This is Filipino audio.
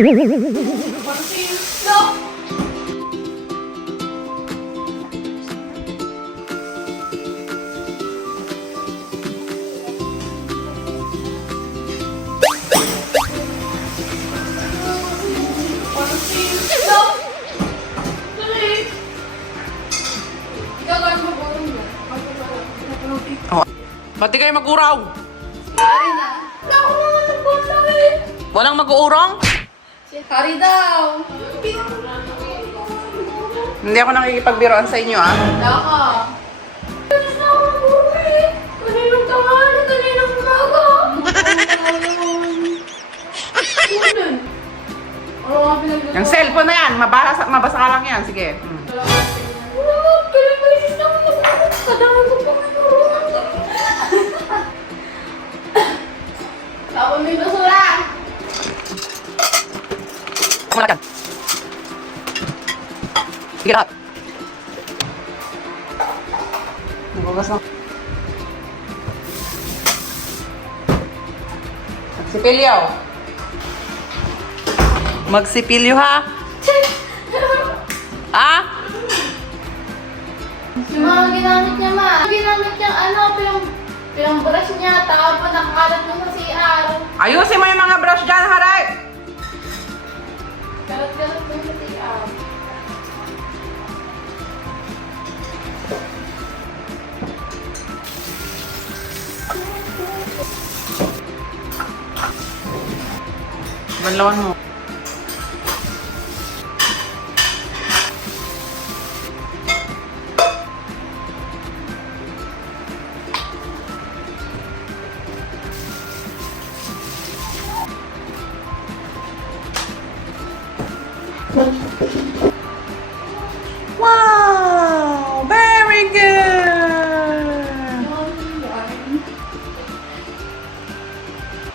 Oh. Ba't di kayo mag-uraw? Hari na. Wala ko naman nag-urong eh. Walang mag-uurong? Hari daw. Hindi ako nakikipagbiroan sa inyo, ah. Wala ka. Alis na ako mag-uwi. Kaninang tanghali, kaninang umaga. Ulan. Ano nga pinagdito? Yung cellphone na yan, mabasa ka lang yan. Sige. Wala, kailan beses na ako nag-uwi. Kadami ko pa pinurungan ko. Tapos may basura. Wala dyan. Sige lahat. Nagugas na. Magsipilyo. Magsipilyo, ha? Ah? Yung mga ginamit niya, ma. Ginamit niya, pinang-brush niya, tapos nakakalat mo sa CR. Ayusin mo yung mga brush dyan, haray! Kalat-kalat mo sa CR. Banlawan mo. Wow!